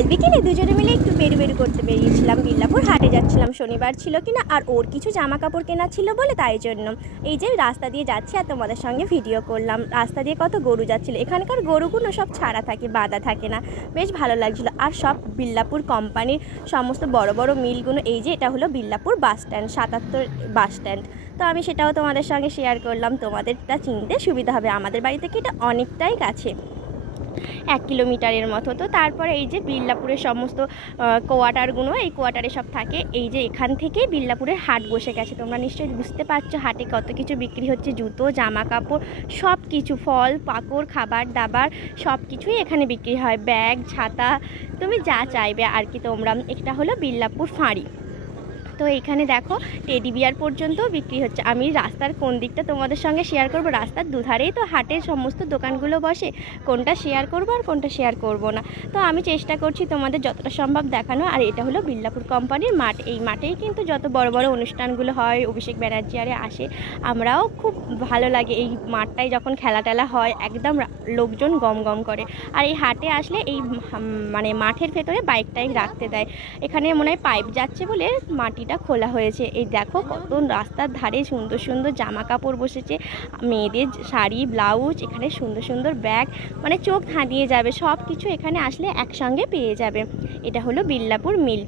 বিকেলে দুজনে মিলে একটু বেরু করতে বেরিয়েছিলাম। বিল্লাপুর হাটে যাচ্ছিলাম, শনিবার ছিল কিনা, আর ওর কিছু জামা কাপড় কেনা ছিল বলে তাই জন্য এই যে রাস্তা দিয়ে যাচ্ছি আর তোমাদের সঙ্গে ভিডিও করলাম। রাস্তা দিয়ে কত গরু যাচ্ছিলো, এখানকার গরুগুলো সব ছাড়া থাকে, বাঁধা থাকে না, বেশ ভালো লাগছিলো। আর সব বিল্লাপুর কোম্পানির সমস্ত বড় বড় মিলগুলো। এই যে এটা হলো Billapur bus stand, 77 bus stand. তো আমি সেটাও তোমাদের সঙ্গে শেয়ার করলাম, তোমাদেরটা চিনতে সুবিধা হবে। আমাদের বাড়ি থেকে এটা অনেকটাই কাছে, 1 কিলোমিটারের মতো। তো তারপরে এই যে বিল্লাপুরের সমস্ত কোয়ার্টারগুলো, এই কোয়ার্টারে সব থাকে। এই যে এখান থেকেই বিল্লাপুরের হাট বসে গেছে, তোমরা নিশ্চয়ই বুঝতে পারছো হাটে কত কিছু বিক্রি হচ্ছে, জুতো, জামা কাপড়, সব কিছু, ফল পাকড়, খাবার দাবার সব কিছুই এখানে বিক্রি হয়, ব্যাগ, ছাতা, তুমি যা চাইবে আর কি তোমরা। এটা হলো বিল্লাপুর ফাঁড়ি। তো এইখানে দেখো টেডি বিয়ার পর্যন্ত বিক্রি হচ্ছে। আমি রাস্তার কোন দিকটা তোমাদের সঙ্গে শেয়ার করব, রাস্তার দুধারেই তো হাটের সমস্ত দোকানগুলো বসে, কোনটা শেয়ার করব আর কোনটা শেয়ার করব না। তো আমি চেষ্টা করছি তোমাদের যতটা সম্ভব দেখানো। আর এটা হলো বিল্লাপুর কোম্পানির মাঠ, এই মাঠেই কিন্তু যত বড় বড় অনুষ্ঠানগুলো হয়, অভিষেক ব্যানার্জি আরে আসে, আমরাও খুব ভালো লাগে এই মাঠটায় যখন খেলা টেলা হয়, একদম লোকজন গম গম করে। আর এই হাটে আসলে এই মানে মাঠের ভেতরে বাইক টাইক রাখতে দেয়। এখানে মনে হয় পাইপ যাচ্ছে বলে মাটিটা খোলা হয়েছে। এই দেখো কত রাস্তার ধারে সুন্দর সুন্দর জামা কাপড় বসেছে, মেয়েদের শাড়ি, ব্লাউজ, এখানে সুন্দর সুন্দর ব্যাগ, মানে চোখ ধাঁধিয়ে যাবে, সব কিছু এখানে আসলে একসঙ্গে পেয়ে যাবে। এটা হলো বিল্লাপুর মিল।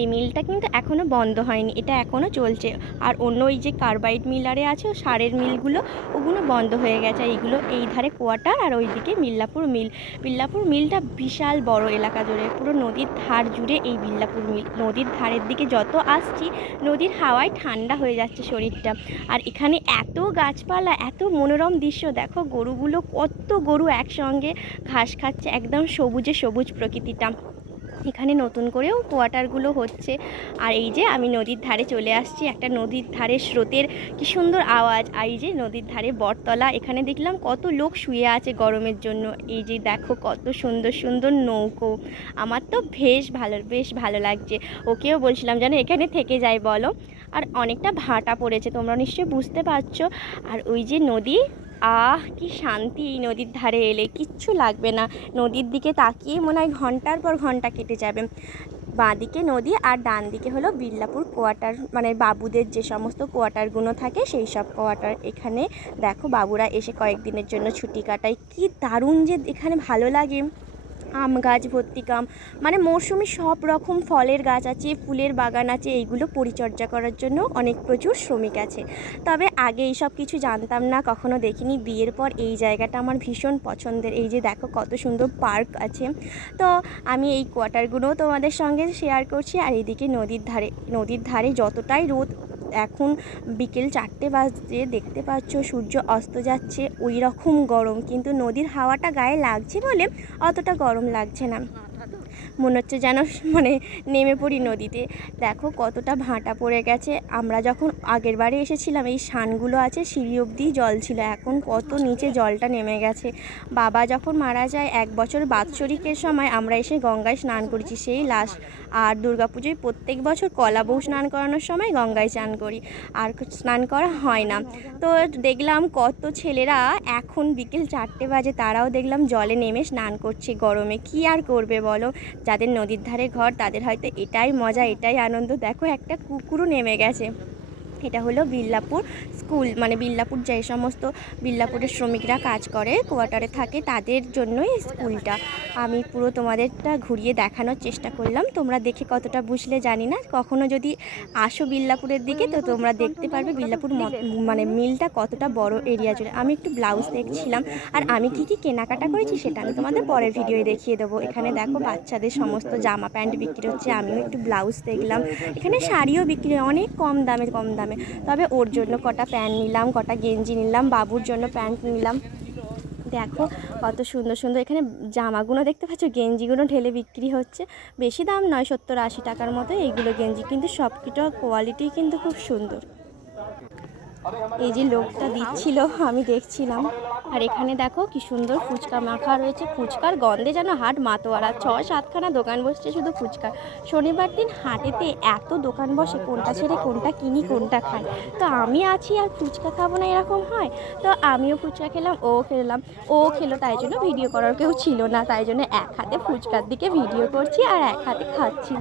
এই মিলটা কিন্তু এখনও বন্ধ হয়নি, এটা এখনও চলছে। আর অন্য ওই যে কার্বাইড মিলারে আছে, সারের মিলগুলো, ওগুলো বন্ধ হয়ে গেছে। এইগুলো এই ধারে কোয়ার্টার আর ওইদিকে বিল্লাপুর মিল। বিল্লাপুর মিলটা বিশাল বড় এলাকা জুড়ে, পুরো নদীর ধার জুড়ে এই বিল্লাপুর মিল। নদীর ধারের দিকে যত আসছি, নদীর হাওয়ায় ঠান্ডা হয়ে যাচ্ছে শরীরটা। আর এখানে এত গাছপালা, এত মনোরম দৃশ্য, দেখো গরুগুলো, কত গরু একসঙ্গে ঘাস খাচ্ছে, একদম সবুজে সবুজ প্রকৃতিটা। এখানে নতুন করেও কোয়ার্টারগুলো হচ্ছে। আর এই যে আমি নদীর ধারে চলে আসছি, একটা নদীর ধারে স্রোতের কি সুন্দর আওয়াজ। আর এই যে নদীর ধারে বটতলা, এখানে দেখলাম কত লোক শুয়ে আছে গরমের জন্য। এই যে দেখো কত সুন্দর সুন্দর নৌকো, আমার তো বেশ ভালো লাগছে। ওকেও বলছিলাম যেন এখানে থেকে যাই বলো। আর অনেকটা ভাটা পড়েছে, তোমরা নিশ্চয়ই বুঝতে পারছো। আর ওই যে নদী, কি শান্তি এই নদীর ধারে এলে, কিচ্ছু লাগবে না। নদীর দিকে তাকিয়ে মনে হয় ঘন্টার পর ঘন্টা কেটে যাবে। বাঁদিকে নদী আর ডান দিকে হলো বিল্লাপুর কোয়ার্টার, মানে বাবুদের যে সমস্ত কোয়ার্টারগুলো থাকে সেই সব কোয়ার্টার। এখানে দেখো বাবুরা এসে কয়েকদিনের জন্য ছুটি কাটায়, কি দারুণ যে এখানে ভালো লাগে। আম গাছ ভর্তি কাম, মানে মৌসুমি সব রকম ফলের গাছ আছে, ফুলের বাগান আছে, এইগুলো পরিচর্যা করার জন্য অনেক প্রচুর শ্রমিক আছে। তবে আগে এইসব কিছু জানতাম না, কখনো দেখিনি। বিয়ের পর এই জায়গাটা আমার ভীষণ পছন্দের। এই যে দেখো কত সুন্দর পার্ক আছে। তো আমি এই কোয়ার্টারগুলোও তোমাদের সঙ্গে শেয়ার করছি। আর এইদিকে নদীর ধারে যতটাই রোদ, এখন বিকেল 4টে বাজে, দেখতে পাচ্ছ সূর্য অস্ত যাচ্ছে, ওই রকম গরম, কিন্তু নদীর হাওয়াটা গায়ে লাগছে বলে অতটা গরম লাগছে না। মনে হচ্ছে যেন মানে নেমে পড়ি নদীতে। দেখো কতটা ভাঁটা পড়ে গেছে। আমরা যখন আগের বারে এসেছিলাম, এই শানগুলো আছে, সিঁড়ি অবধি জল ছিল, এখন কত নিচে জলটা নেমে গেছে। বাবা যখন মারা যায় 1 বছর বাৎসরিকের সময় আমরা এসে গঙ্গায় স্নান করেছি, সেই লাস্ট। আর দুর্গাপুজোয় প্রত্যেক বছর কলা বউ স্নান করানোর সময় গঙ্গায় স্নান করি, আর স্নান করা হয় না। তো দেখলাম কত ছেলেরা এখন বিকেল 4টে বাজে, তারাও দেখলাম জলে নেমে স্নান করছে গরমে। কি আর করবে বলো, যাদের নদীর ধারে ঘর তাদের হয়তো এটাই মজা, এটাই আনন্দ। দেখো একটা কুকুরও নেমে গেছে। এটা হলো বিল্লাপুর স্কুল, মানে বিল্লাপুর যে সমস্ত বিল্লাপুরের শ্রমিকরা কাজ করে, কোয়ার্টারে থাকে, তাদের জন্যই স্কুলটা। আমি পুরো তোমাদেরটা ঘুরিয়ে দেখানোর চেষ্টা করলাম, তোমরা দেখে কতটা বুঝলে জানি না। কখনো যদি আসো বিল্লাপুরের দিকে তো তোমরা দেখতে পারবে বিল্লাপুর মানে মিলটা কতটা বড় এরিয়া জুড়ে। আমি একটু ব্লাউজ দেখছিলাম, আর আমি কী কী কেনাকাটা করেছি সেটা আমি তোমাদের পরের ভিডিওয়ে দেখিয়ে দেবো। এখানে দেখো বাচ্চাদের সমস্ত জামা প্যান্ট বিক্রি হচ্ছে, আমিও একটু ব্লাউজ দেখলাম। এখানে শাড়িও বিক্রি হয় অনেক কম দামে। তবে ওর জন্য কটা প্যান্ট নিলাম, কটা গেঞ্জি নিলাম, বাবুর জন্য প্যান্ট নিলাম। দেখো কত সুন্দর সুন্দর এখানে জামাগুলো দেখতে পাচ্ছ, গেঞ্জিগুলো ঢেলে বিক্রি হচ্ছে। বেশি দাম নয়, 70-80 টাকার মতো এইগুলো গেঞ্জি, কিন্তু সবকিছু কোয়ালিটি কিন্তু খুব সুন্দর। এই যে লোকটা দিচ্ছিল আমি দেখছিলাম। আর এখানে দেখো কি সুন্দর ফুচকা মাখা রয়েছে। ফুচকার গন্ধে যেন হাট মাতোয়ারা। 6-7খানা দোকান বসছে শুধু ফুচকার। শনিবার দিন হাটেতে এত দোকান বসে, কোনটা ছেড়ে কোনটা কিনি কোনটা খাই। তো আমি আছি আর ফুচকা খাবো না এরকম হয়? তো আমিও ফুচকা খেলাম, ও খেলাম, ও খেলো, তাই জন্য ভিডিও করার কেউ ছিল না, তাই জন্য এক হাতে ফুচকার দিকে ভিডিও করছি আর এক হাতে খাচ্ছি।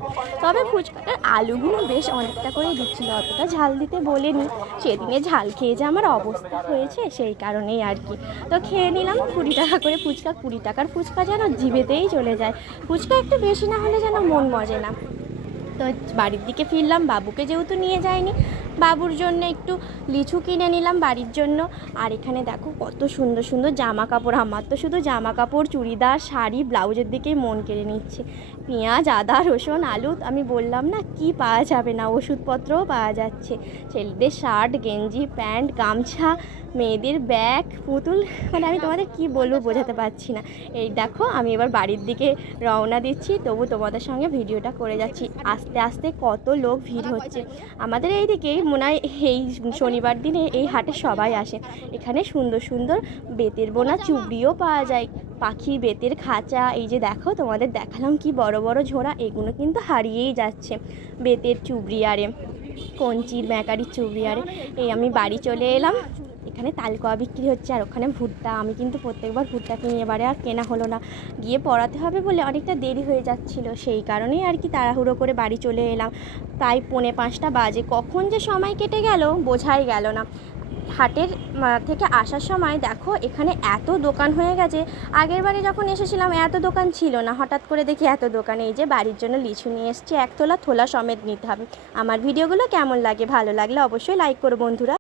তবে ফুচকাটার আলুগুলো বেশ অনেকটা করে দিচ্ছিল, অতটা ঝাল দিতে বলেনি। সেদিনে ঝাল খেয়ে যে আমার অবস্থা হয়েছে সেই কারণেই আর কি। তো খেয়ে নিলাম 20 টাকা করে ফুচকা। 20 টাকার ফুচকা যেন জিভেতেই চলে যায়। ফুচকা একটু বেশি না হলে যেন মন মজে না। তো বাড়ির দিকে ফিরলাম, বাবুকে যেহেতু নিয়ে যাইনি, বাবুর জন্য একটু লিচু কিনে নিলাম বাড়ির জন্য। আর এখানে দেখো কত সুন্দর সুন্দর জামা কাপড়। আমার তো শুধু জামা কাপড়, চুড়িদার, শাড়ি, ব্লাউজের দিকেই মন কেড়ে নিচ্ছে। পেঁয়াজ, আদা, রসুন, আলু, আমি বললাম না কি পাওয়া যাবে না, ওষুধপত্রও পাওয়া যাচ্ছে। ছেলেদের শার্ট, গেঞ্জি, প্যান্ট, গামছা, মেয়েদের ব্যাগ, পুতুল, মানে আমি তোমাদের কি বলবো বোঝাতে পারছি না। এই দেখো আমি এবার বাড়ির দিকে রওনা দিচ্ছি, তবু তোমাদের সঙ্গে ভিডিওটা করে যাচ্ছি। আস্তে আস্তে কত লোক ভিড় হচ্ছে আমাদের এই দিকেই। মনে হয় এই শনিবার দিনে এই হাটে সবাই আসে। এখানে সুন্দর সুন্দর বেতের বোনা চুবড়িও পাওয়া যায়, পাখির বেতের খাঁচা। এই যে দেখো তোমাদের দেখালাম কি বড় বড় ঝোড়া, এগুলো কিন্তু হারিয়েই যাচ্ছে। বেতের চুবড়ি আরে কঞ্চির ম্যাকারির চুবড়ি আরে। এই আমি বাড়ি চলে এলাম। এখানে তালকোয়া বিক্রি হচ্ছে আর ওখানে ভুট্টা। আমি কিন্তু প্রত্যেকবার ভুট্টা কিনি, এবারে আর কেনা হলো না। গিয়ে পড়াতে হবে বলে অনেকটা দেরি হয়ে যাচ্ছিল, সেই কারণেই আর কি তাড়াহুড়ো করে বাড়ি চলে এলাম। প্রায় 4:45 বাজে, কখন যে সময় কেটে গেল বোঝাই গেল না। হাটের থেকে আসার সময় দেখো এখানে এত দোকান হয়ে গেছে। আগের বারে যখন এসেছিলাম এত দোকান ছিল না, হঠাৎ করে দেখি এত দোকান। এই যে বাড়ির জন্য লিচু নিয়ে এসেছি, 1 তোলা, থোলা সমেত নিতে হবে। আমার ভিডিওগুলো কেমন লাগে, ভালো লাগলে অবশ্যই লাইক করো বন্ধুরা।